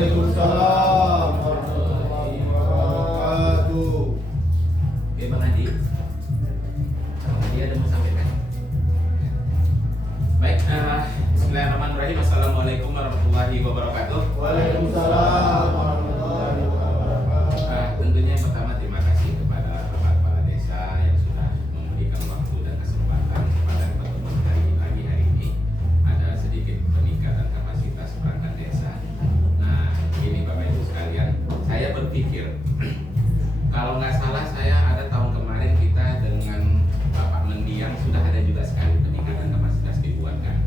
Waalaikumsalam warahmatullahi wabarakatuh. Oke, Bang Adi. Bang Adi ada mau sampaikan? Baik, bismillahirrahmanirrahim. Assalamualaikum warahmatullahi wabarakatuh. Waalaikumsalam warahmatullahi wabarakatuh. Tentunya yang pertama terima kasih kepada Bapak Kepala Desa yang sudah memberikan waktu dan kesempatan kepada pertemuan hari ini. Ada sedikit peningkatan kapasitas perangkat desa. Nah, ini Bapak Ibu sekalian, saya berpikir kalau nggak salah saya ada tahun kemarin kita dengan Bapak Mendiang sudah ada juga sekali peningkatan kapasitas ribuan kan.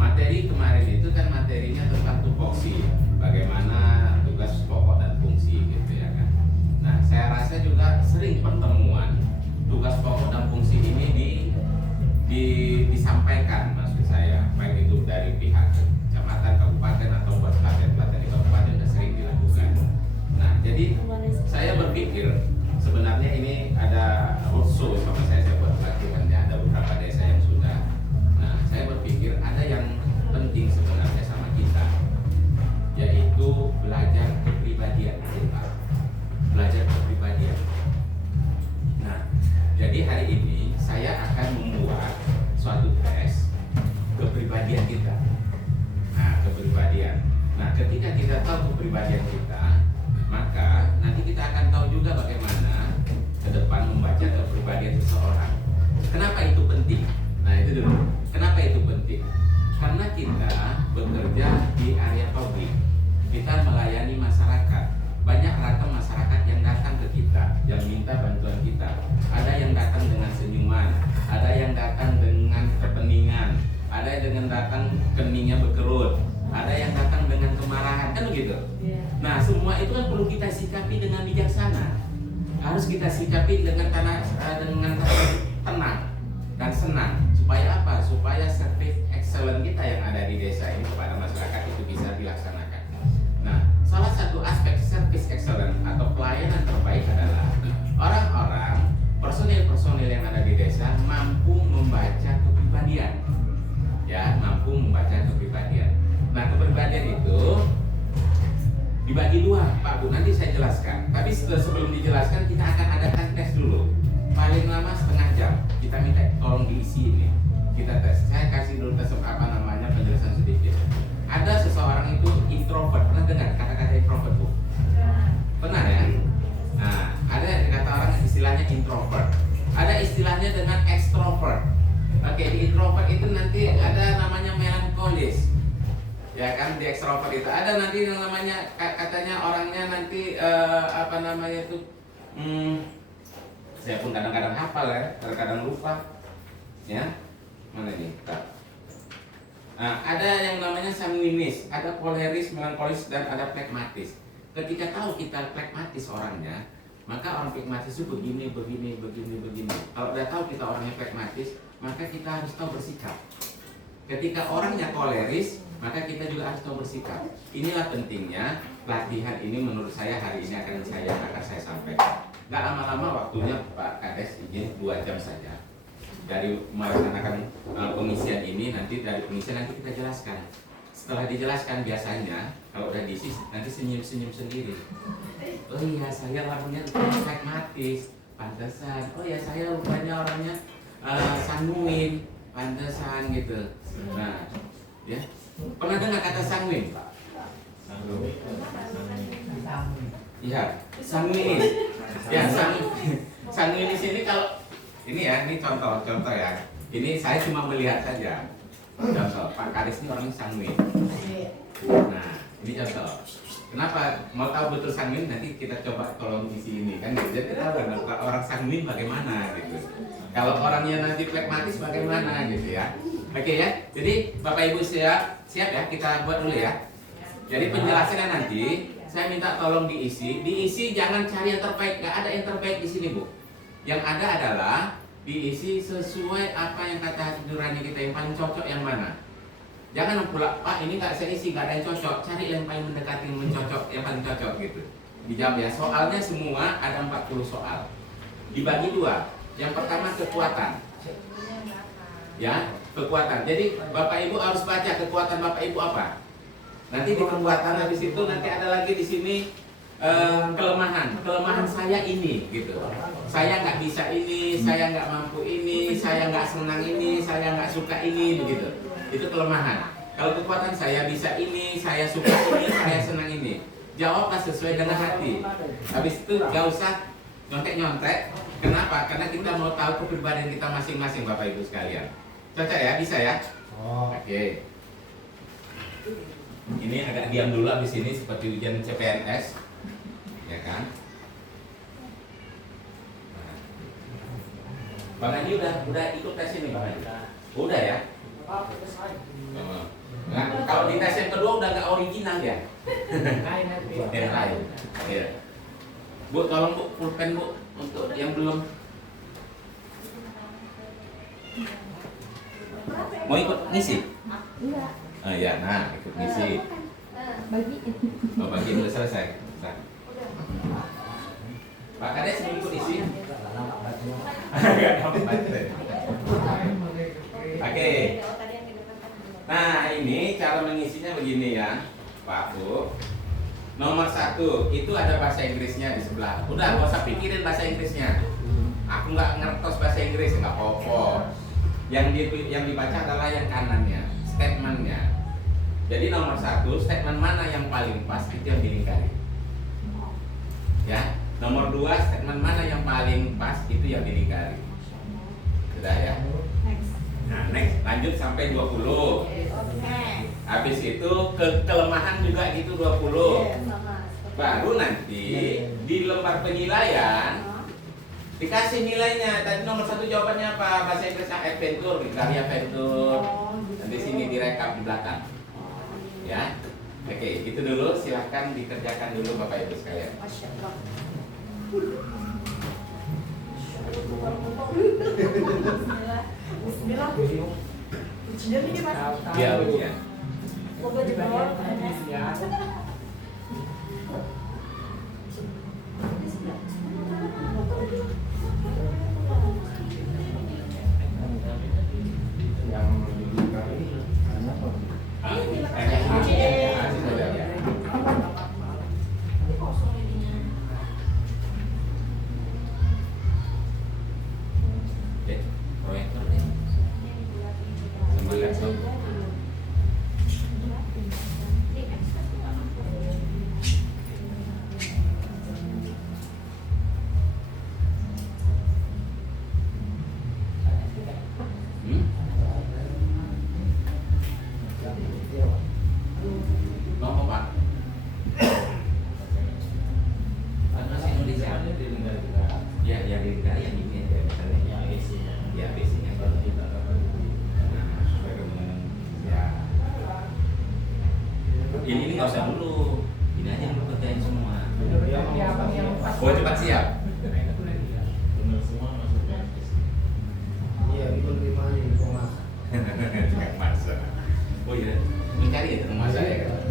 Materi kemarin itu kan materinya tentang tupoksi, bagaimana tugas pokok dan fungsi gitu ya kan. Nah, saya rasa juga sering pertemuan tugas pokok dan fungsi ini disampaikan, maksud saya baik itu dari pihak kecamatan, kabupaten atau buat pelatihan di kabupaten sudah sering dilakukan. Nah, jadi saya berpikir sebenarnya ini ada roadshow sama saya buat pelatihannya, ada beberapa desa yang sudah. Nah, saya berpikir ada yang penting sebenarnya sama kita, yaitu belajar kepribadian kita. Belajar kepribadian. Nah, jadi hari ini saya akan membuat suatu tes kepribadian kita. Nah, kepribadian. Nah, ketika kita tahu kepribadian kita, maka nanti kita akan tahu juga bagaimana ke depan membaca kepribadian seseorang. Kenapa itu penting? Nah, itu dulu. Kenapa itu penting? Karena kita bekerja di area publik. Kita melayani masyarakat. Banyak ragam masyarakat yang datang ke kita, yang minta bantuan kita. Ada yang datang dengan senyuman, ada yang datang dengan kepeningan, ada yang datang keningnya berkerut, ada yang datang dengan kemarahan, kan begitu? Nah, semua itu kan perlu kita sikapi dengan bijaksana. Harus kita sikapi dengan tenang dan senang. Supaya apa? Supaya service excellent kita yang ada di desa ini kepada masyarakat itu bisa dilaksanakan. Nah, salah satu aspek service excellent atau pelayanan terbaik adalah orang-orang, personil-personil yang ada di desa mampu membaca kepribadian. Ya, mampu membaca kepribadian. Nah, kepribadian itu dibagi dua, Pak Bu, nanti saya jelaskan. Tapi sebelum dijelaskan kita akan adakan tes dulu. Paling lama setengah jam. Kita minta tolong diisi ini. Kita tes. Saya kasih dulu tes penjelasan sedikit. Ada seseorang itu introvert. Pernah dengar kata-kata introvert, Bu? Pernah ya? Nah, ada kata orang istilahnya introvert. Ada istilahnya dengan extrovert. Oke, di introvert itu nanti ada namanya melankolis. Ya kan, di extrovert itu ada nanti yang namanya katanya orangnya nanti saya pun kadang-kadang hafal ya, kadang-kadang lupa. Ya, mana ini? Nah, ada yang namanya sanguinis, ada koleris, melankolis, dan ada phlegmatis. Ketika tahu kita phlegmatis orangnya, maka orang phlegmatis itu begini. Kalau udah tahu kita orangnya phlegmatis, maka kita harus tahu bersikap. Ketika orangnya koleris, maka kita juga harus tahu bersikap. Inilah pentingnya pelatihan ini menurut saya hari ini akan saya sampaikan. Gak lama-lama waktunya Pak Kades izin 2 jam saja. Dari melaksanakan pengisian ini, nanti dari pengisian nanti kita jelaskan. Setelah dijelaskan biasanya kalau udah diisi nanti senyum-senyum sendiri. Oh iya, saya orangnya pragmatis, pantesan. Oh iya, saya rupanya orangnya sanguin, pantesan gitu. Nah, ya. Pernah dengar kata sanguin, Pak? Iya, sanguinis. Ya, sanguinis ini kalau ini ya, ini contoh ya. Ini saya cuma melihat saja. Contoh, Pak Karis ini orangnya sanguin. Nah, ini contoh. Kenapa? Mau tahu betul sanguin? Nanti kita coba tolong isi ini kan. Jadi kita tahu orang sanguin bagaimana gitu. Kalau orangnya nanti phlegmatis bagaimana gitu ya. Oke ya. Jadi Bapak Ibu siap ya, kita buat dulu ya. Jadi penjelasannya nanti saya minta tolong diisi. Diisi jangan cari yang terbaik, nggak ada yang terbaik di sini, Bu. Yang ada adalah diisi sesuai apa yang kata hati nurani kita, yang paling cocok yang mana. Jangan pula, Pak ini nggak saya isi, nggak ada yang cocok. Cari yang paling mendekati, yang mencocok, yang paling cocok gitu. Dijawab ya. Soalnya semua ada 40 soal. Dibagi 2. Yang pertama kekuatan. Ya, kekuatan. Jadi Bapak Ibu harus baca kekuatan Bapak Ibu apa. Nanti di kekuatan habis itu nanti ada lagi di sini kelemahan saya ini gitu. Saya nggak bisa ini, saya nggak mampu ini, saya nggak senang ini, saya nggak suka ini begitu. Itu kelemahan. Kalau kekuatan saya bisa ini, saya suka ini, saya senang ini. Jawablah sesuai dengan hati. Habis itu nggak usah nyontek-nyontek. Kenapa? Karena kita mau tahu kepribadian kita masing-masing, Bapak Ibu sekalian. Cocok ya? Bisa ya? Oke. Ini agak diam dulu habis ini seperti ujian CPNS. Ya kan? Nah. Bang Andi udah ikut tes ini Bang Andi? Udah ya? Nah, kalau di tes yang kedua udah nggak original ya? Yang lain. Ya. Bu, tolong Bu, pulpen Bu untuk yang belum. Mau ikut ngisi? Enggak. Oh ya, nah ikut ngisi. Bagiin. Oh, bagi udah selesai. Nah. Pak Kades mau ikut isi? Nggak dapat. Oke. Nah ini cara mengisinya begini ya, Pak Bu. Nomor 1 itu ada bahasa Inggrisnya di sebelah. Udah, nggak usah pikirin bahasa Inggrisnya. Aku nggak ngertos bahasa Inggris, nggak apa-apa. Yang dibaca adalah yang kanannya, statementnya. Jadi nomor 1 statement mana yang paling pas itu yang dilingkari. Ya, nomor 2 statement mana yang paling pas itu yang dilingkari. Sudah ya. Nah, next lanjut sampai 20. Habis itu kelemahan juga gitu 20. Baru nanti di lembar penilaian dikasih nilainya. Tadi nomor 1 jawabannya apa? Bahasa Inggrisnya adventure, karya adventure. Nanti sini direkap di belakang. Ya. Oke, itu dulu silahkan dikerjakan dulu Bapak Ibu sekalian. Bismillah. Ujian ini Mas. Ya, ujian. Semoga di bawah. Ini nggak usah dulu, ini aja dulu kerjain semua. Oh cepat siap. Iya, itu terima informasi. Jangan masa. Oh iya, mencari ya rumah saya kan.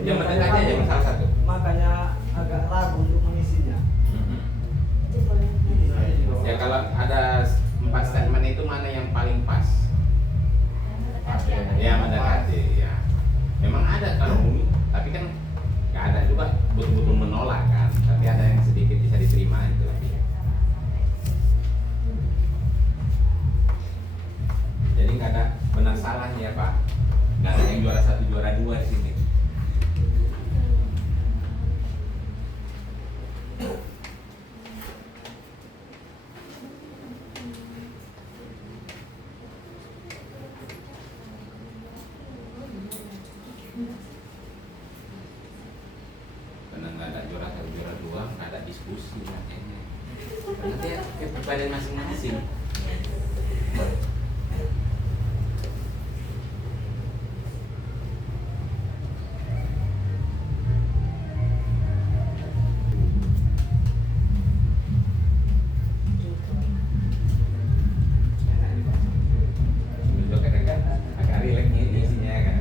Yang mendekati aja yang salah satu. Makanya agak ragu untuk mengisinya. Ya kalau ada 4 statement itu mana yang paling pas? Ya mendekati ya. Memang ada kalau bumi, tapi kan nggak ada juga betul-betul menolak kan. Tapi ada yang sedikit bisa diterima itu. Jadi nggak ada benar salahnya ya Pak. Nggak ada yang juara 1 juara 2 di sini. Karena nggak ada juara 1 juara 2, nggak ada diskusi kayaknya. Karena dia kepribadian masing-masing. Agak rileks nih isinya kan.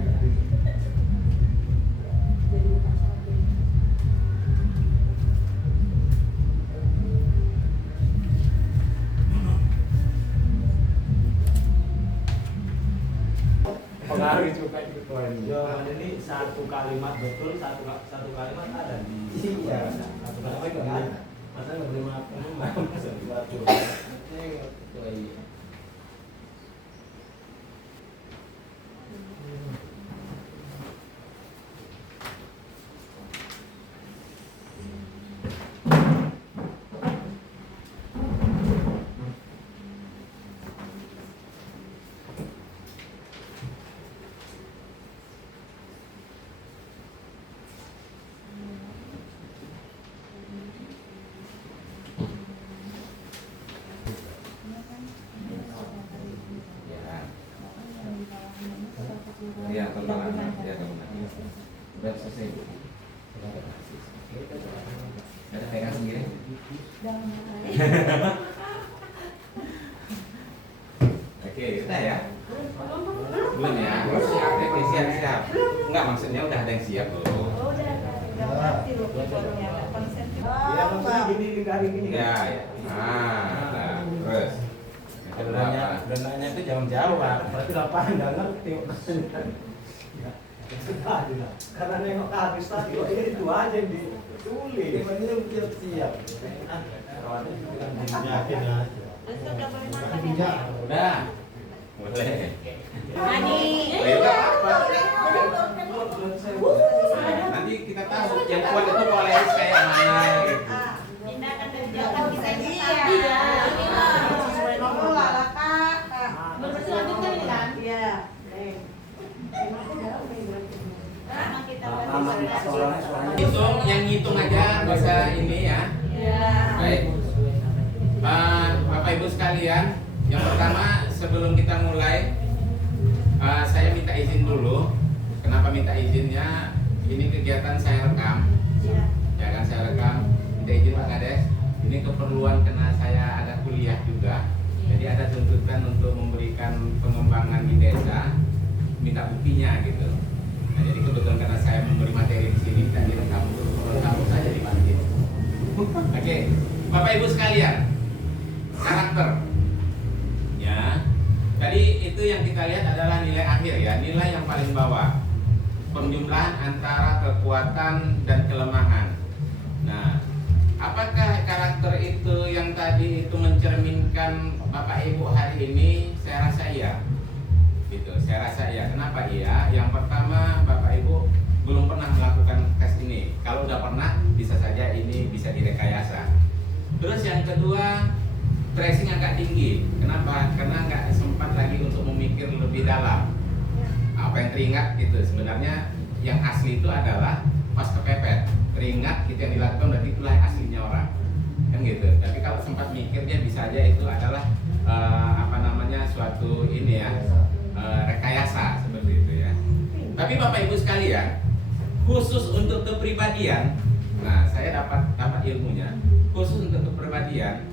Pengaruh juga di ketuaan. Jawaban ini satu kalimat betul, satu kalimat ada di. Iya. Satu kalimat nggak ada. Masa nggak boleh maaf satu. Ya, total ya udah selesai Bu. Ada pegang sendiri. Oke, udah ya. Belum ya? Oke, siap. Enggak, maksudnya udah ada yang siap loh. Ya maksudnya gini gini. Ya. Nah, terus. Berenangnya itu jangan jawab, berarti lapangan nggak ngerti. Ya, sudah lah. Karena nengok ke habis tadi, oh ini itu aja yang ditulis. Ini siap-siap. Kawannya bilang yakin aja. Udah. Boleh. Mani. Ya udah apa? Nanti kita tahu yang kuat itu koleris kayak mana gitu. Tindakan dan jawaban kita Iya. sesuai nomor lah. Berselanjutnya ini kan? Iya. Hitung, yang ngitung aja nggak usah ini ya. Baik. Bapak Ibu sekalian, yang pertama sebelum kita mulai, saya minta izin dulu. Kenapa minta izinnya? Ini kegiatan saya rekam. Ya kan saya rekam. Minta izin Pak Kades. Ini keperluan karena saya ada kuliah juga. Jadi ada tuntutan untuk memberikan pengembangan di desa, minta buktinya gitu. Nah, jadi kebetulan karena saya memberi materi di sini, dan direkam untuk kamu saja dibantu. Oke, Bapak Ibu sekalian, karakter. Ya, tadi itu yang kita lihat adalah nilai akhir ya, nilai yang paling bawah. Penjumlahan antara kekuatan dan kelemahan. Nah, apakah karakter itu yang tadi itu mencerminkan Bapak Ibu hari ini? Saya rasa iya. Gitu, saya rasa iya. Kenapa iya? Yang pertama, Bapak Ibu belum pernah melakukan tes ini. Kalau udah pernah, bisa saja ini bisa direkayasa. Terus yang kedua, tracing agak tinggi. Kenapa? Karena nggak sempat lagi untuk memikir lebih dalam. Apa yang teringat gitu. Sebenarnya yang asli itu adalah pas kepepet. Teringat itu yang dilakukan, berarti itulah aslinya orang. Kan gitu. Tapi kalau sempat mikirnya bisa aja itu adalah suatu ini ya, rekayasa seperti itu ya. Tapi Bapak Ibu sekalian, khusus untuk kepribadian, nah saya dapat ilmunya, khusus untuk kepribadian,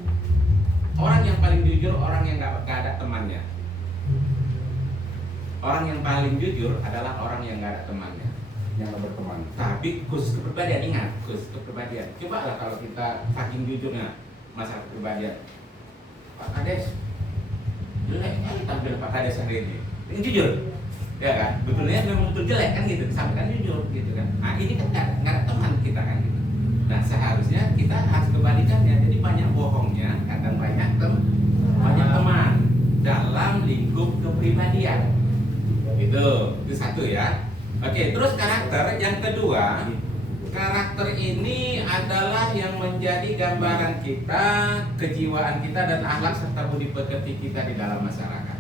orang yang paling jujur orang yang nggak ada temannya. Orang yang paling jujur adalah orang yang nggak ada temannya. yang nggak berteman. Tapi khusus kepribadian, ingat, khusus kepribadian. Coba lah kalau kita saking jujurnya masalah kepribadian. Pak Kades, jelek kali tampil Pak Kades hari ini. Ini jujur, ya kan? Betulnya memang betul jelek kan gitu, sampaikan jujur gitu kan. Nah ini kan nggak ada teman kita kan gitu. Nah seharusnya kita harus kebalikannya. Jadi banyak bohongnya, kadang banyak teman dalam lingkup kepribadian. Itu satu ya. Oke, terus karakter yang kedua, karakter ini adalah yang menjadi gambaran kita, kejiwaan kita dan akhlak serta budi pekerti kita di dalam masyarakat.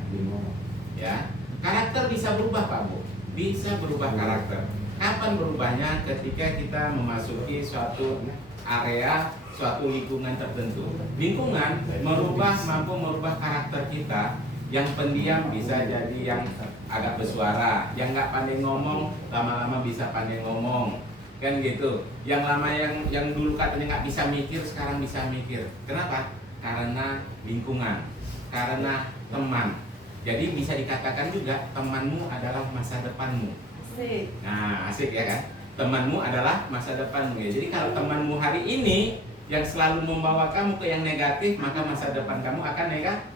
Ya, karakter bisa berubah Pak Bu, bisa berubah karakter. Kapan berubahnya? Ketika kita memasuki suatu area, suatu lingkungan tertentu. Lingkungan mampu merubah karakter kita. Yang pendiam bisa jadi yang agak bersuara, yang nggak pandai ngomong lama-lama bisa pandai ngomong, kan gitu. Yang lama yang dulu katanya nggak bisa mikir sekarang bisa mikir. Kenapa? Karena lingkungan, karena teman. Jadi bisa dikatakan juga temanmu adalah masa depanmu. Asik. Nah asik ya kan? Temanmu adalah masa depanmu ya. Jadi kalau temanmu hari ini yang selalu membawa kamu ke yang negatif, maka masa depan kamu akan negatif.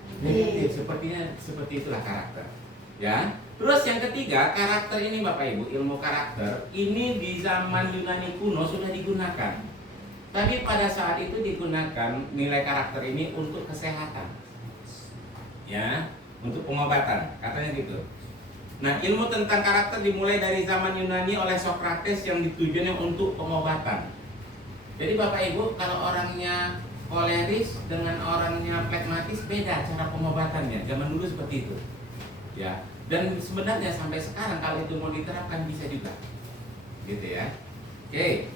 Sepertinya seperti itulah karakter. Ya. Terus yang ketiga, karakter ini Bapak Ibu, ilmu karakter ini di zaman Yunani kuno sudah digunakan. Tapi pada saat itu digunakan nilai karakter ini untuk kesehatan. Ya, untuk pengobatan, katanya gitu. Nah, ilmu tentang karakter dimulai dari zaman Yunani oleh Socrates yang ditujuannya untuk pengobatan. Jadi Bapak Ibu, kalau orangnya koleris dengan orangnya flegmatis beda cara pengobatannya. Zaman dulu seperti itu. Ya. Dan sebenarnya sampai sekarang kalau itu mau diterapkan bisa juga. Gitu ya. Oke.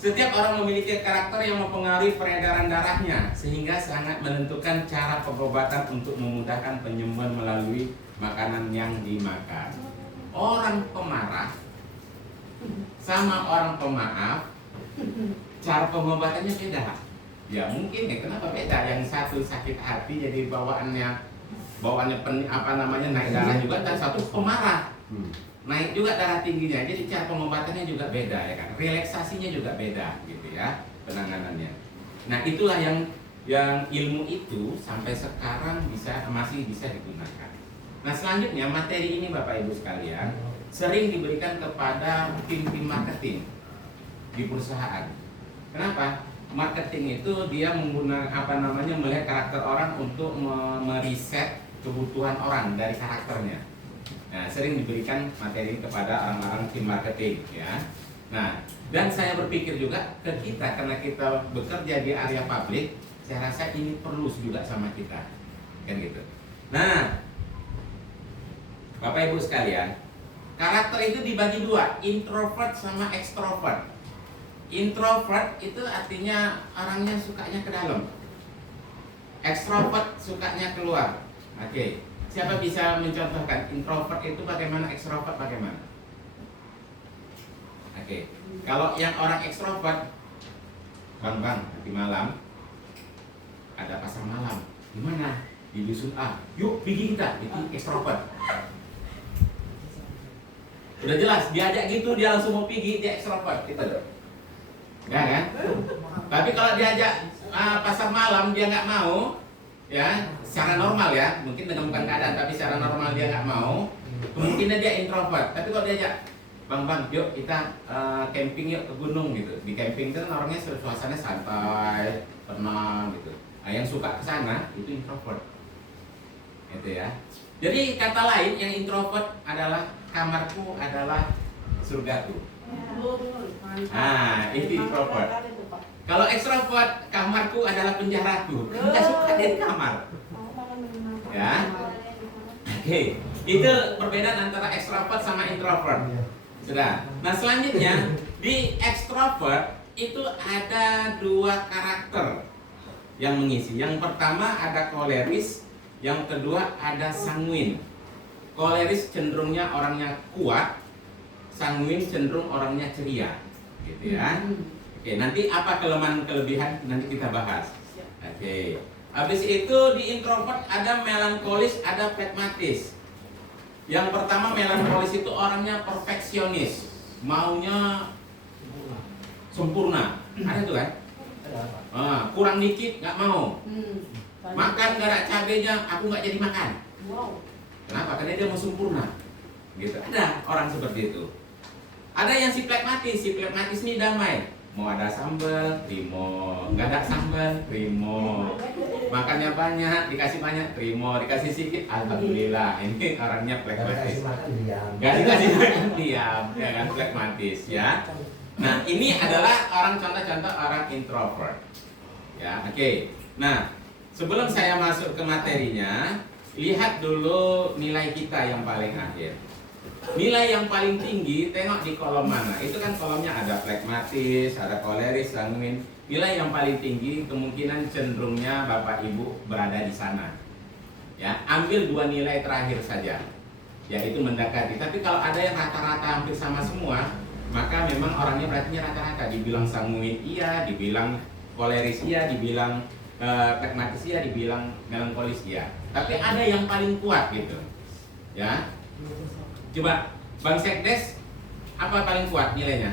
Setiap orang memiliki karakter yang mempengaruhi peredaran darahnya sehingga sangat menentukan cara pengobatan untuk memudahkan penyembuhan melalui makanan yang dimakan. Orang pemarah sama orang pemaaf cara pengobatannya beda. Ya mungkin ya kenapa beda? Yang satu sakit hati jadi bawaannya naik darah juga, dan satu pemarah naik juga darah tingginya. Jadi cara pengobatannya juga beda ya kan. Relaksasinya juga beda gitu ya penanganannya. Nah itulah yang ilmu itu sampai sekarang masih bisa digunakan. Nah selanjutnya materi ini Bapak Ibu sekalian sering diberikan kepada tim-tim marketing di perusahaan. Kenapa? Marketing itu dia menggunakan melihat karakter orang untuk meriset kebutuhan orang dari karakternya. Nah, sering diberikan materi kepada orang-orang tim marketing ya. Nah, dan saya berpikir juga ke kita karena kita bekerja di area publik, saya rasa ini perlu juga sama kita. Kan gitu. Nah, Bapak Ibu sekalian, karakter itu dibagi dua, introvert sama extrovert. Introvert itu artinya orangnya sukanya ke dalam. Extrovert sukanya keluar. Oke. Siapa bisa mencontohkan introvert itu bagaimana, extrovert bagaimana? Oke. Kalau yang orang extrovert, bang, nanti malam ada pasar malam. Di mana? Di dusun A. Yuk pergi kita. Itu extrovert. Udah jelas, diajak gitu dia langsung mau pergi, dia extrovert gitu. Ya kan? Tapi kalau diajak pasar malam dia nggak mau, ya secara normal ya, mungkin dengan bukan keadaan tapi secara normal dia nggak mau, kemungkinan dia introvert. Tapi kalau diajak, bang, yuk kita camping yuk ke gunung gitu. Di camping itu kan orangnya suasananya santai, tenang gitu. Nah yang suka ke sana itu introvert, gitu ya. Jadi kata lain yang introvert adalah kamarku adalah surgaku. Nah, itu introvert. Kalau extrovert, kamarku adalah penjaraku. Nggak suka dari kamar. Ya. Oke, itu perbedaan antara extrovert sama introvert. Sudah. Nah, selanjutnya di extrovert itu ada dua karakter yang mengisi. Yang pertama ada koleris, yang kedua ada sanguin. Koleris cenderungnya orangnya kuat, sanguin cenderung orangnya ceria, gitu ya. Oke, nanti apa kelemahan kelebihan nanti kita bahas. Oke. Habis itu di introvert ada melankolis, ada flegmatis. Yang pertama melankolis itu orangnya perfeksionis, maunya sempurna. Ada tuh kan? Kurang dikit nggak mau. Makan gak ada cabenya, aku nggak jadi makan. Wow. Kenapa? Karena dia mau sempurna. Gitu. Ada orang seperti itu. Ada yang si plekmatis ini damai. Mau ada sambal, terima. Nggak ada sambal, terima. Makannya banyak, dikasih banyak, terima. Dikasih sedikit, alhamdulillah. Ini orangnya plekmatis. Nggak dikasih makan diam, ya kan, plekmatis ya. Nah, ini adalah contoh-contoh orang introvert. Ya, oke. Nah, sebelum saya masuk ke materinya, lihat dulu nilai kita yang paling akhir. Nilai yang paling tinggi, tengok di kolom mana. Itu kan kolomnya ada plekmatis, ada koleris, sanguin. Nilai yang paling tinggi kemungkinan cenderungnya Bapak Ibu berada di sana. Ya, ambil dua nilai terakhir saja, yaitu mendekati. Tapi kalau ada yang rata-rata hampir sama semua, maka memang orangnya berarti rata-rata. Dibilang sanguin iya, dibilang koleris iya, dibilang plekmatis iya, dibilang melankolis iya. Tapi ada yang paling kuat gitu. Ya. Coba Bang Sekdes, apa paling kuat nilainya?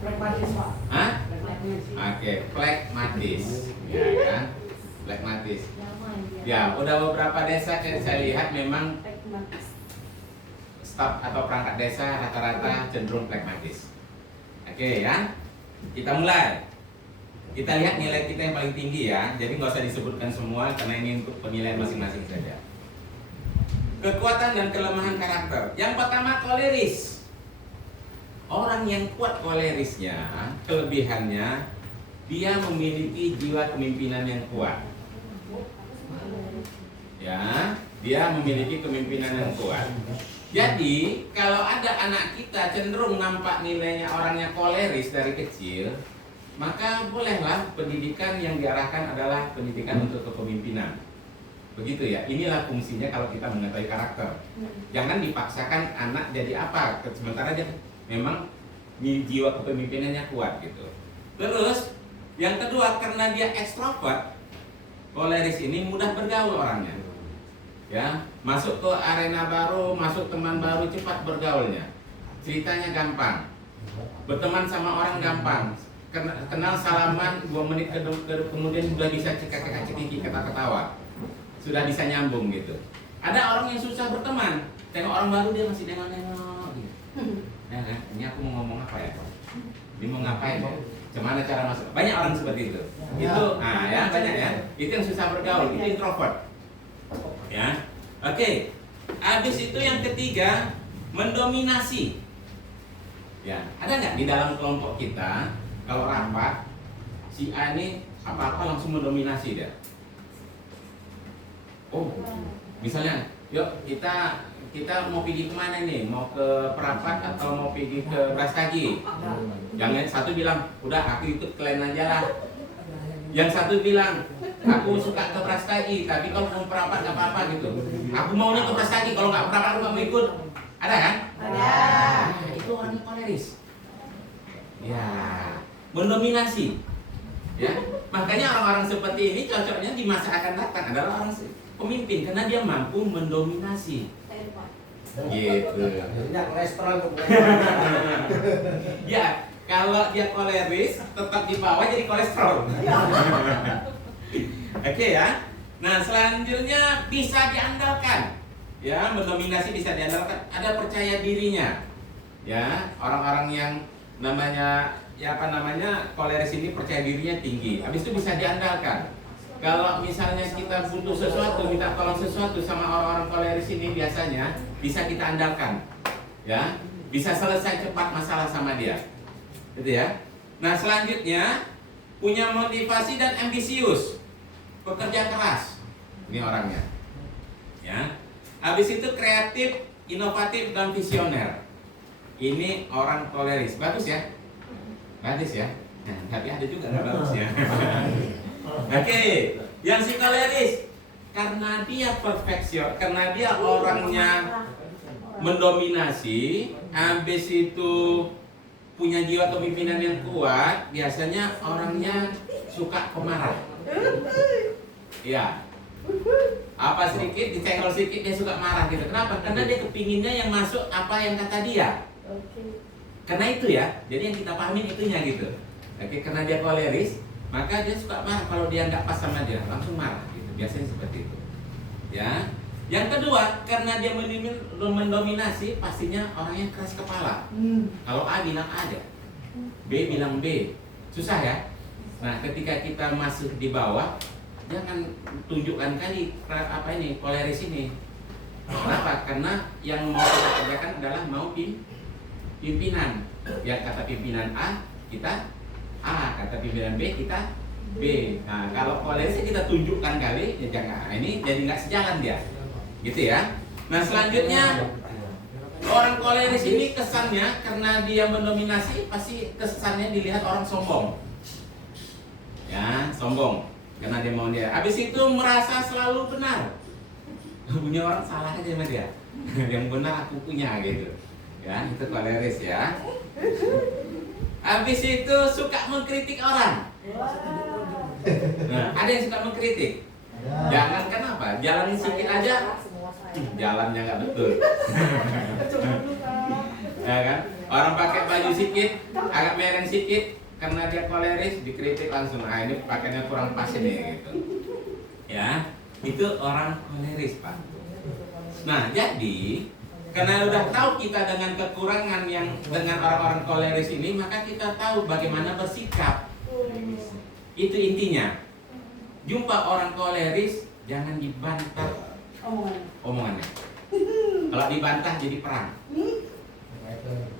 Pragmatis, Pak. Hah? Pragmatis. Oke, plekmatis. Ya kan? Plekmatis. Ya, udah beberapa desa saya lihat memang staf atau perangkat desa rata-rata cenderung plekmatis. Oke ya. Kita mulai. Kita lihat nilai kita yang paling tinggi ya. Jadi nggak usah disebutkan semua karena ini untuk penilaian masing-masing saja. Kekuatan dan kelemahan karakter. Yang pertama koleris. Orang yang kuat kolerisnya, kelebihannya dia memiliki jiwa kepemimpinan yang kuat. Ya, dia memiliki kepemimpinan yang kuat. Jadi, kalau ada anak kita cenderung nampak nilainya orangnya koleris dari kecil, maka bolehlah pendidikan yang diarahkan adalah pendidikan untuk kepemimpinan. Begitu ya, inilah fungsinya kalau kita mengetahui karakter. Jangan dipaksakan anak jadi apa, sementara dia memang jiwa kepemimpinannya kuat gitu. Terus, yang kedua karena dia ekstrovert, koleris ini mudah bergaul orangnya. Ya, masuk ke arena baru, masuk teman baru cepat bergaulnya. Ceritanya gampang. Berteman sama orang gampang. Kenal salaman 2 menit kemudian sudah bisa cekik ketawa. Sudah bisa nyambung gitu. Ada orang yang susah berteman, tengok orang baru dia masih nengok-nengok gitu. Ya, ini aku mau ngomong apa ya? Dia mau ngapain ya? Gimana cara masuk? Banyak orang seperti itu. Itu, ya banyak ya. Itu yang susah bergaul, itu introvert. Ya, oke. Habis itu yang ketiga, mendominasi. Ya, ada nggak di dalam kelompok kita kalau rapat si A ini apa-apa langsung mendominasi dia? Oh, misalnya, yuk kita mau pergi kemana nih? Mau ke Perapat atau mau pergi ke Brastagi? Jangan satu bilang, udah aku ikut kalian aja lah. Yang satu bilang, aku suka ke Brastagi, tapi kalau mau Perapat nggak apa-apa gitu. Aku maunya ke Brastagi, kalau nggak Perapat aku nggak mau ikut. Ada kan? Ada. Nah, itu orangnya koleris. Ya, mendominasi. Ya, makanya orang-orang seperti ini cocoknya di masa akan datang adalah orang pemimpin karena dia mampu mendominasi. Gitu. Jadinya kolesterol tuh. Ya, kalau dia koleris tetap di bawah jadi kolesterol. Oke ya. Nah, selanjutnya bisa diandalkan. Ya, mendominasi bisa diandalkan. Ada percaya dirinya. Ya, orang-orang yang namanya koleris ini percaya dirinya tinggi. Habis itu bisa diandalkan. Kalau misalnya kita butuh sesuatu, minta tolong sesuatu sama orang-orang koleris ini biasanya bisa kita andalkan. Ya, bisa selesai cepat masalah sama dia. Gitu ya. Nah, selanjutnya punya motivasi dan ambisius. Pekerja keras. Ini orangnya. Ya. Habis itu kreatif, inovatif dan visioner. Ini orang koleris. Bagus ya? Bagus ya? Nah, tapi ada juga nggak bagus ya. Oke, yang si koleris karena dia perfeksion, karena dia orangnya mendominasi, habis itu punya jiwa kepemimpinan yang kuat, biasanya orangnya suka pemarah. Ya. Apa sedikit, disenggol sedikit dia suka marah gitu. Kenapa? Karena dia kepinginnya yang masuk apa yang kata dia. Karena itu ya, jadi yang kita pahamin itunya gitu. Oke, karena dia koleris, maka dia suka marah kalau dia nggak pas sama dia, langsung marah gitu. Biasanya seperti itu. Ya. Yang kedua, karena dia mendominasi, pastinya orangnya keras kepala. Kalau A bilang A aja, B bilang B, susah ya. Nah, ketika kita masuk di bawah, jangan tunjukkan kali apa ini koleris ini. Kenapa? Karena yang mau kita kerjakan adalah mau pimpinan. Yang kata pimpinan A, kita A, kata pimpinan B, kita B. Nah, kalau koleris kita tunjukkan kali, ya jangan. Nah, ini jadi nggak sejalan dia. Gitu ya. Nah, selanjutnya orang koleris ini kesannya karena dia mendominasi, pasti kesannya dilihat orang sombong. Ya, sombong. Karena dia mau dia. Habis itu merasa selalu benar. Punya orang salah aja sama dia. Yang benar aku punya gitu. Ya, itu koleris ya. Habis itu suka mengkritik orang. Nah, ada yang suka mengkritik. Jangan kenapa? Jalanin sedikit aja. Jalannya nggak betul. Ya kan? Orang pakai baju sedikit, agak mereng sedikit, karena dia koleris dikritik langsung. Ah, ini pakainya kurang pas ini gitu. Ya, itu orang koleris, Pak. Nah, jadi karena udah tahu kita dengan kekurangan yang dengan orang-orang koleris ini, maka kita tahu bagaimana bersikap. Itu intinya. Jumpa orang koleris, jangan dibantah omongannya. Kalau dibantah jadi perang.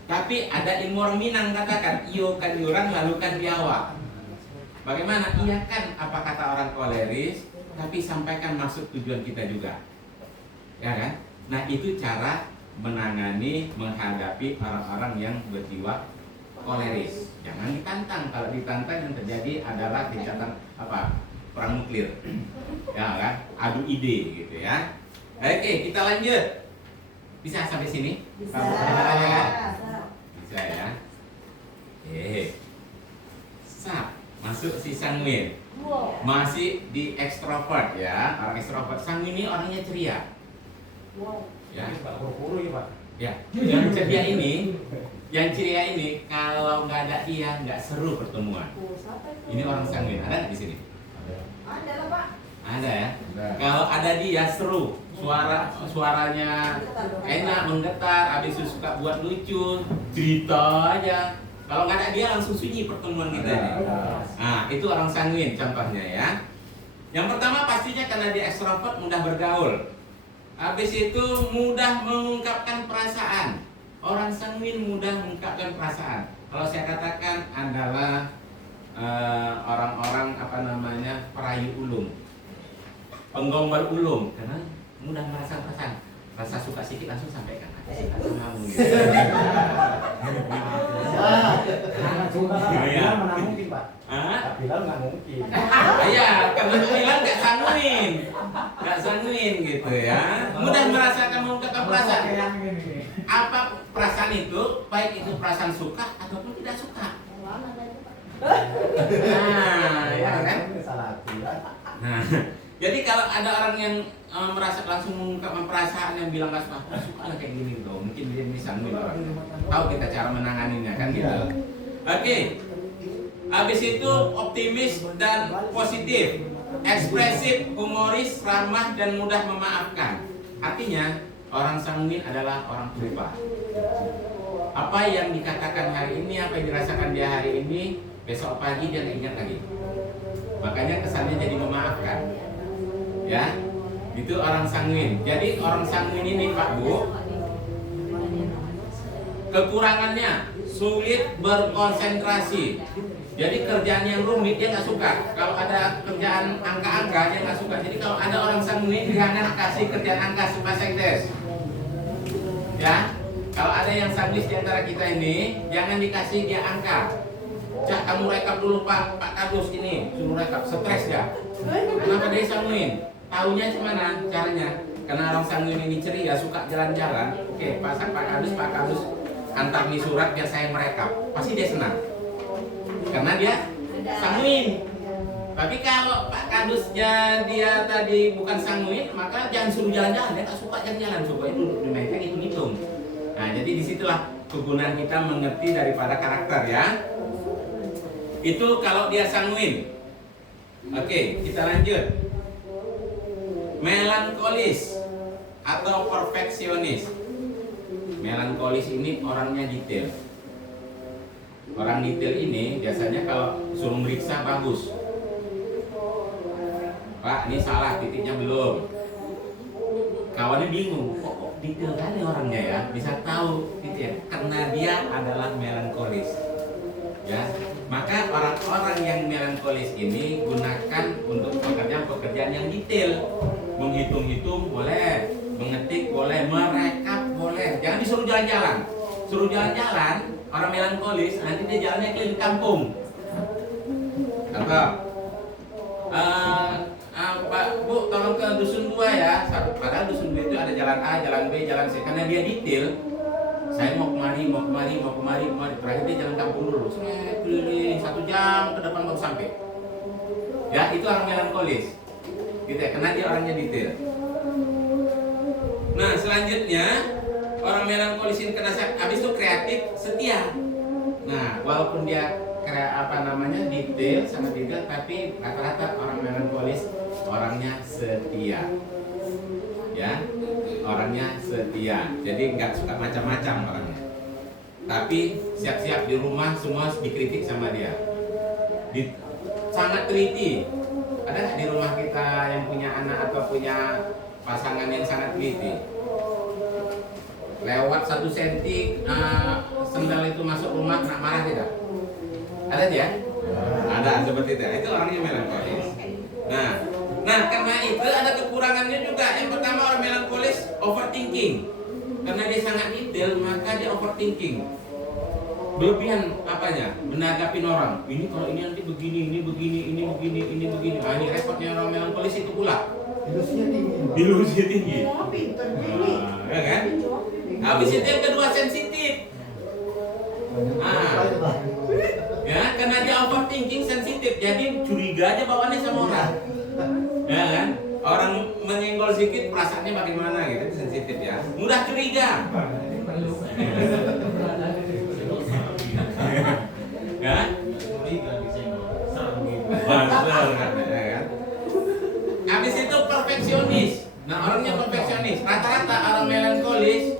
Tapi ada ilmu orang Minang katakan, iyo kan diurang lalu kan diawak. Bagaimana? Iya kan apa kata orang koleris, tapi sampaikan maksud tujuan kita juga. Ya kan? Nah, itu cara menangani, menghadapi orang-orang yang berjiwa koleris. Jangan ditantang. Kalau ditantang yang terjadi adalah gencatan apa? Perang nuklir. Ya kan? Adu ide gitu ya. Oke, kita lanjut. Bisa sampai sini? Bisa. Bisa ya. Oke. Sap, masuk si sanguin. Masih di ekstrovert ya. Orang ekstrovert. Sanguin ini orangnya ceria. Ya. Ya. Yang ceria ini, kalau nggak ada dia nggak seru pertemuan. Ini orang sanguin. Ada nggak di sini? Ada lah, Pak. Ada ya. Kalau ada dia seru, suaranya enak, menggetar, habis itu suka buat lucu, cerita aja. Kalau nggak ada dia langsung sunyi pertemuan kita ini. Nah, itu orang sanguin contohnya ya. Yang pertama pastinya karena dia ekstrovert, mudah bergaul. Habis itu mudah mengungkapkan perasaan. Orang sanguin mudah mengungkapkan perasaan. Kalau saya katakan adalah orang-orang apa namanya perayu ulung, penggombal ulung, karena mudah merasa perasaan, rasa suka sedikit langsung sampaikan. Suka sama kamu gitu. Bilal mana mungkin, Pak? Bilal nggak mungkin. Iya, karena Bilal nggak sanguin gitu ya. Mudah merasakan mengungkapkan perasaan. Apa perasaan itu, baik itu perasaan suka ataupun tidak suka. Nah, ya kan? Nah, jadi kalau ada orang yang merasa langsung mengungkapkan perasaan yang bilang nggak suka lah kayak gini gitu, mungkin dia bisa orang. Tahu kita cara menanganinya kan gitu. Oke. Habis itu optimis dan positif, ekspresif, humoris, ramah dan mudah memaafkan. Artinya orang sanguin adalah orang berubah. Apa yang dikatakan hari ini, apa yang dirasakan dia hari ini, besok pagi dia nggak ingat lagi. Makanya kesannya jadi memaafkan. Ya, itu orang sanguin. Jadi orang sanguin ini Pak Bu, kekurangannya sulit berkonsentrasi. Jadi kerjaan yang rumit dia nggak suka. Kalau ada kerjaan angka-angka dia nggak suka. Jadi kalau ada orang sanguin jangan kasih kerjaan angka supaya tes. Ya, kalau ada yang sanguin di antara kita ini, jangan dikasih dia angka. Cak, kamu rekap dulu Pak Kadus ini, suruh rekap, stres ya. Kenapa dia sanguin? Taunya gimana caranya? Karena orang sanguin ini ceria, suka jalan-jalan. Oke, Pak Kadus antar nih surat biar saya merekap. Pasti dia senang. Karena dia sanguin. Tapi kalau Pak Kadusnya dia tadi bukan sanguin, maka jangan suruh jalan-jalan. Dia tak suka jalan-jalan, suka duduk di meja hitung-hitung. Nah, jadi disitulah kegunaan kita mengerti daripada karakter ya. Itu kalau dia sanguin. Oke, kita lanjut. Melankolis atau perfeksionis. Melankolis ini orangnya detail. Orang detail ini biasanya kalau suruh meriksa bagus. Pak, ini salah, titiknya belum. Kawannya bingung, kok detail kali orangnya ya, bisa tahu titik, karena dia adalah melankolis. Ya, maka orang-orang yang melankolis ini gunakan untuk pekerjaan-pekerjaan yang detail. Menghitung-hitung boleh, mengetik boleh, merekap boleh. Jangan disuruh jalan-jalan. Suruh jalan-jalan, orang melankolis nanti dia jalannya keliling kampung. Contoh, Pak, Bu, tolong ke dusun 2 ya. Padahal dusun 2 itu ada jalan A, jalan B, jalan C. Karena dia detail, saya mau kemari. Terakhir dia jalan kampung dulu. Saya keliling 1 jam ke depan baru sampai. Ya, itu orang melankolis. Gitu ya, karena dia orangnya detail. Nah, selanjutnya orang melankolis ini kena habis itu kreatif, setia. Nah, walaupun dia detail, sangat detail, tapi rata-rata orang melankolis orangnya setia. Ya, orangnya setia. Jadi nggak suka macam-macam orangnya. Tapi siap-siap di rumah semua dikritik sama dia. Sangat teliti. Ada nggak di rumah kita yang punya anak atau punya pasangan yang sangat teliti? Lewat 1 senti sendal itu masuk rumah, kena marah tidak? Ada dia? Ada seperti itu. Itu orangnya melankolis. Nah, karena itu ada kekurangannya juga. Yang pertama, orang melankolis overthinking. Karena dia sangat detail, maka dia overthinking. Berlebihan apanya? Menanggapin orang. Ini kalau ini nanti begini, ini begini, ini begini, ini begini. Nah, ini repotnya orang melankolis itu pula. Ilusinya tinggi. Ilusinya tinggi. Oh, pinter ini. Ya kan? Habis itu yang kedua, sensitif. Ya, karena dia overthinking, sensitif, jadi curiga aja bawaannya sama orang. Ya kan? Orang menyenggol sedikit perasaannya bagaimana gitu, itu sensitif ya. Mudah curiga. Ya? Betul katanya kan. Habis itu perfeksionis. Nah, orangnya perfeksionis. Rata-rata orang melankolis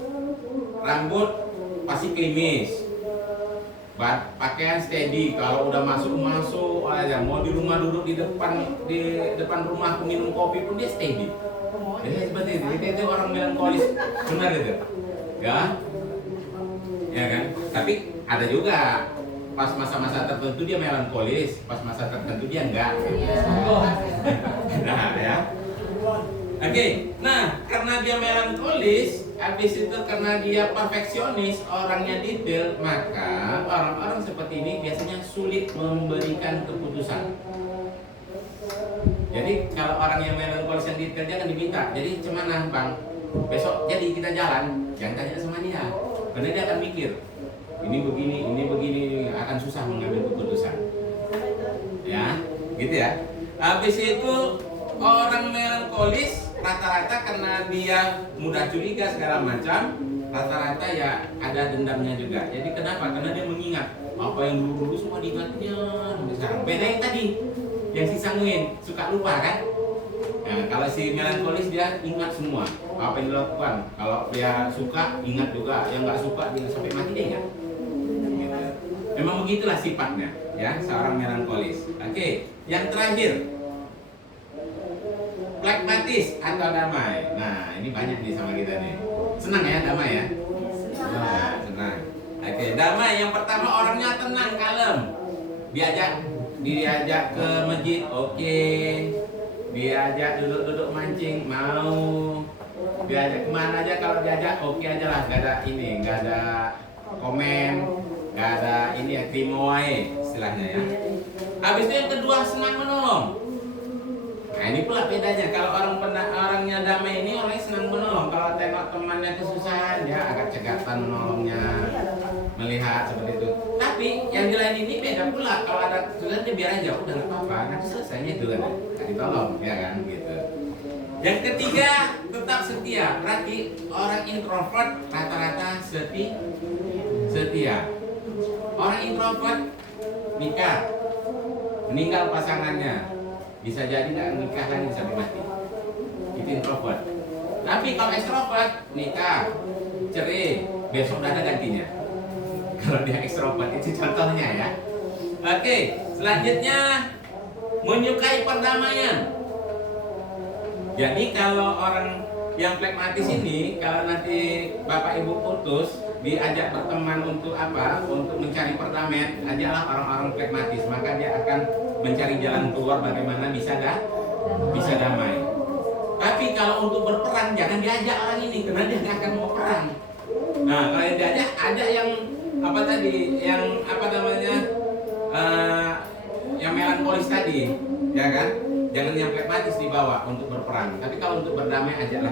rambut pasti klimis. Pakaian steady, kalau udah masuk aja, mau di rumah duduk di depan rumah minum kopi pun dia steady. Jadi seperti itu orang melankolis, benar itu, ya kan? Tapi ada juga pas masa-masa tertentu dia melankolis, pas masa tertentu dia enggak. Nah, ya. Oke, nah karena dia melankolis, habis itu karena dia perfeksionis, orangnya detail, maka orang-orang seperti ini biasanya sulit memberikan keputusan. Jadi kalau orang yang melankolis yang detail jangan diminta. Jadi cemana bang, besok jadi kita jalan, jangan tanya sama dia, karena dia akan mikir. Ini begini, akan susah mengambil keputusan. Ya, gitu ya. Habis itu orang melankolis rata-rata karena dia mudah curiga segala macam, rata-rata ya ada dendamnya juga. Jadi kenapa? Karena dia mengingat apa yang dulu semua diingatnya sampai sekarang. Beda yang tadi, yang si sanguin suka lupa kan? Nah, kalau si melankolis dia ingat semua apa yang dilakukan. Kalau dia suka ingat juga, yang nggak suka dia sampai mati dia ingat. Gitu. Memang begitulah sifatnya ya seorang melankolis. Oke, yang terakhir, pragmatis atau damai. Nah, ini banyak nih sama kita nih. Senang ya damai ya? Nah, senang. Oke, damai yang pertama orangnya tenang, kalem. Diajak ke masjid, oke. Diajak duduk-duduk mancing, mau. Diajak kemana aja kalau diajak, oke aja lah. Gak ada ini, gak ada komen, gak ada ini ya, terima wae istilahnya ya. Habis itu yang kedua senang menolong. Nah ini pula bedanya, kalau orangnya damai ini orangnya senang menolong. Kalau tengok temannya kesusahan ya agak cegatan menolongnya. melihat seperti itu. Tapi yang di lain ini beda pula. Kalau ada kesulitan dia biar aja, udah nggak apa-apa, nanti selesainya itu kan, nggak ditolong, ya kan gitu. Yang ketiga, tetap setia. Berarti orang introvert rata-rata setia. Orang introvert nikah, meninggal pasangannya, bisa jadi nggak nikah lagi sampai mati. Itu introvert. Tapi kalau extrovert nikah, cerai, besok udah ada gantinya. Kalau dia extrovert itu contohnya ya. Oke, selanjutnya menyukai perdamaian. Jadi kalau orang yang pragmatis ini, kalau nanti bapak ibu putus, diajak berteman untuk apa? Untuk mencari perdamaian, ajaklah orang-orang pragmatis. Maka dia akan mencari jalan keluar bagaimana bisa damai. Tapi kalau untuk berperang jangan diajak orang ini, karena dia nggak akan mau perang. Nah, kalau yang diajak, ajak yang apa tadi, yang apa namanya, yang melankolis tadi, ya kan? Jangan yang pragmatis dibawa untuk berperang. Tapi kalau untuk berdamai, ajaklah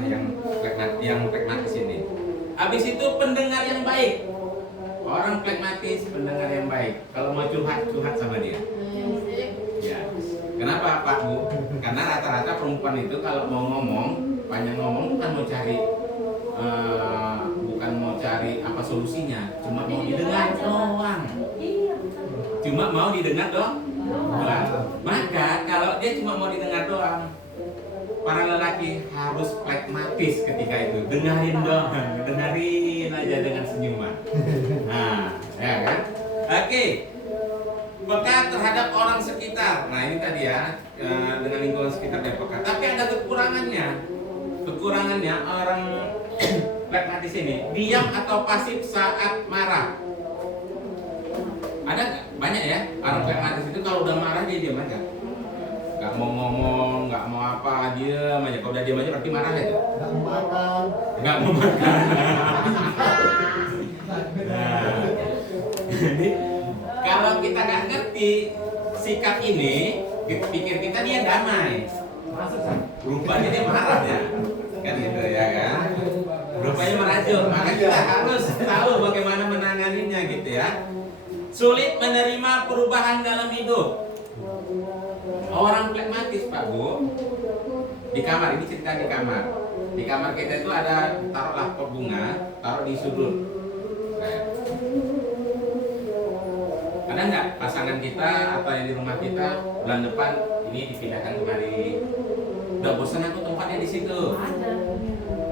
yang pragmatis ini. Habis itu pendengar yang baik. Orang pragmatis, pendengar yang baik. Kalau mau curhat sama dia. Ya. Kenapa Pak Bu? Karena rata-rata perempuan itu kalau mau ngomong, banyak ngomong bukan mau cari apa solusinya, cuma mau didengar doang. Cuma mau didengar doang. Maka kalau dia cuma mau didengar doang, para lelaki harus pragmatis ketika itu. Dengerin aja dengan senyuman. Nah, ya kan? Oke. Peka terhadap orang sekitar. Nah ini tadi ya, dengan lingkungan sekitar dia peka. Tapi ada kekurangannya. Kekurangannya orang pragmatis ini diam atau pasif saat marah. Ada nggak? Banyak ya orang pragmatis itu kalau udah marah dia diam aja. Nggak mau ngomong, nggak mau apa, diam aja. Kalau udah diam aja berarti marah itu. Nggak mau makan. Nggak mau makan. Nah, jadi kalau kita nggak ngerti sikap ini, pikir kita dia damai. Rupanya dia marah ya. Kan gitu ya kan. Rupanya meracun. Maka kita harus tahu bagaimana menanganinya gitu ya. Sulit menerima perubahan dalam hidup. Orang pragmatis Pak Bu, di kamar, ini cerita di kamar. Di kamar kita itu ada, taruhlah pot bunga, taruh di sudut. Ada nggak pasangan kita atau yang di rumah kita bulan depan ini dipindahkan kemari? Udah bosan aku tempatnya di situ.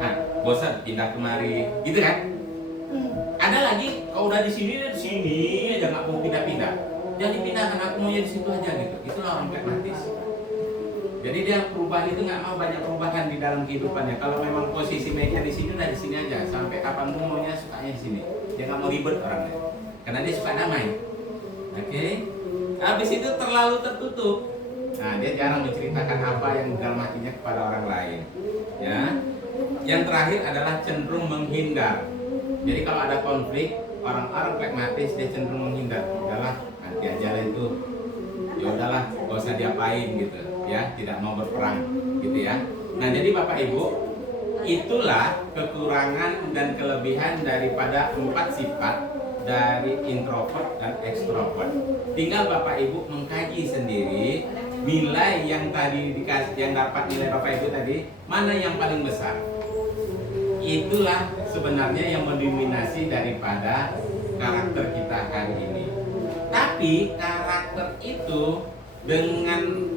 Nah, bosan pindah kemari, gitu kan? Ada lagi, kalau udah di sini aja nggak mau pindah-pindah. Jadi pindahkan, aku mau di situ aja gitu. Itulah orang pragmatis. Jadi dia perubahan itu nggak mau banyak perubahan di dalam kehidupannya. Kalau memang posisi meja di sini udah di sini aja. Sampai kapanpun maunya sukanya di sini. Dia nggak mau ribet orangnya. Karena dia suka damai. Oke. Habis itu terlalu tertutup. Nah dia jarang menceritakan apa yang dalam hatinya kepada orang lain. Ya. Yang terakhir adalah cenderung menghindar. Jadi kalau ada konflik, orang-orang pragmatis dia cenderung menghindar. Udahlah, nanti aja lah itu. Ya udahlah, gak usah diapain gitu, ya, tidak mau berperang, gitu ya. Nah, jadi Bapak Ibu, itulah kekurangan dan kelebihan daripada 4 sifat dari introvert dan extrovert. Tinggal Bapak Ibu mengkaji sendiri nilai yang tadi dikasih, yang dapat nilai Bapak Ibu tadi, mana yang paling besar. Itulah sebenarnya yang mendominasi daripada karakter kita hari ini. Tapi karakter itu dengan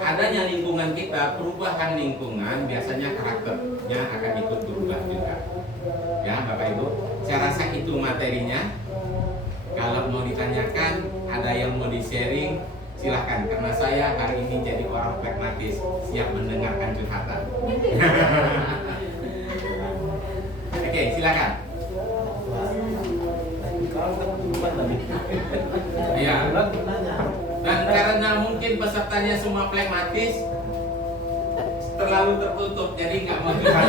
adanya lingkungan kita, perubahan lingkungan, biasanya karakternya akan ikut berubah juga. Ya Bapak Ibu, saya rasa itu materinya. Kalau mau ditanyakan, ada yang mau di-sharing, silahkan. Karena saya hari ini jadi orang pragmatis, siap mendengarkan curhatan. Oke, silakan. Iya. Dan karena mungkin pesertanya semua pragmatis, terlalu tertutup, jadi nggak mau curhat.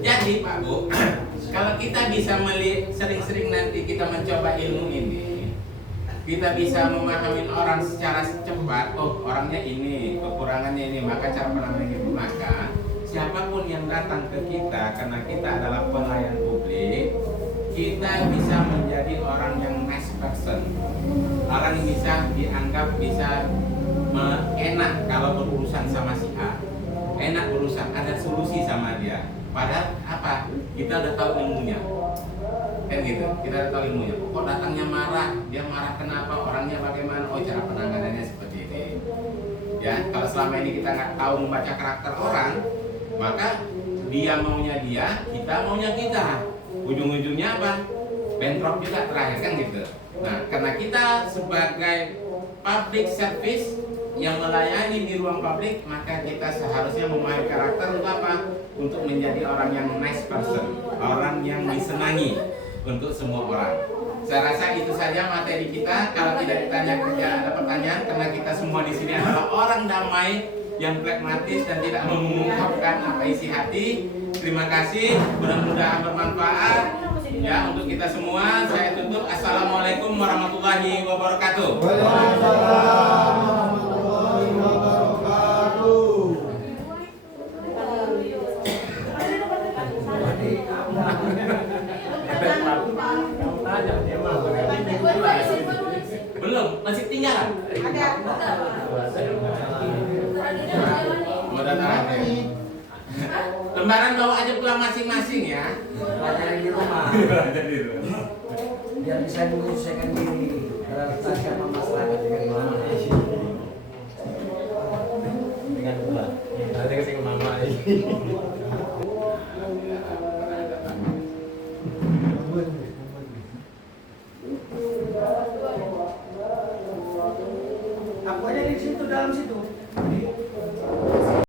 Jadi Pak Bu, kalau kita bisa sering-sering nanti kita mencoba ilmu ini, kita bisa memahami orang secara cepat. Oh, orangnya ini, kekurangannya ini, maka cara penanganan itu. Maka siapapun yang datang ke kita, karena kita adalah pelayan publik, kita bisa menjadi orang yang nice person, orang yang bisa dianggap bisa enak kalau berurusan sama si A, enak berurusan, ada solusi sama dia. Padahal apa? Kita udah tahu ilmunya, kan gitu. Kita udah tahu ilmunya. Kok datangnya marah? Dia marah kenapa? Orangnya bagaimana? Oh, cara penanganannya seperti ini. Ya, kalau selama ini kita nggak tahu membaca karakter orang, maka dia maunya dia, kita maunya kita. Ujung-ujungnya apa? Bentrok juga terakhir, kan gitu. Nah, karena kita sebagai public service yang melayani di ruang publik, maka kita seharusnya memahami karakter untuk apa? Untuk menjadi orang yang nice person, orang yang disenangi untuk semua orang. Saya rasa itu saja materi kita. Kalau tidak ditanya kerja ada pertanyaan, karena kita semua di sini adalah orang damai yang pragmatis dan tidak mengungkapkan apa isi hati. Terima kasih, mudah-mudahan bermanfaat ya untuk kita semua. Saya tutup. Assalamualaikum warahmatullahi wabarakatuh. Waalaikumsalam warahmatullahi wabarakatuh. Belum, masih tinggal. Lembaran bawa aja pulang masing-masing ya. Pelajaran di rumah. Biar bisa menyelesaikan diri. Sama masyarakat dengan mama. Dengan pula. Nanti kasih ke mama.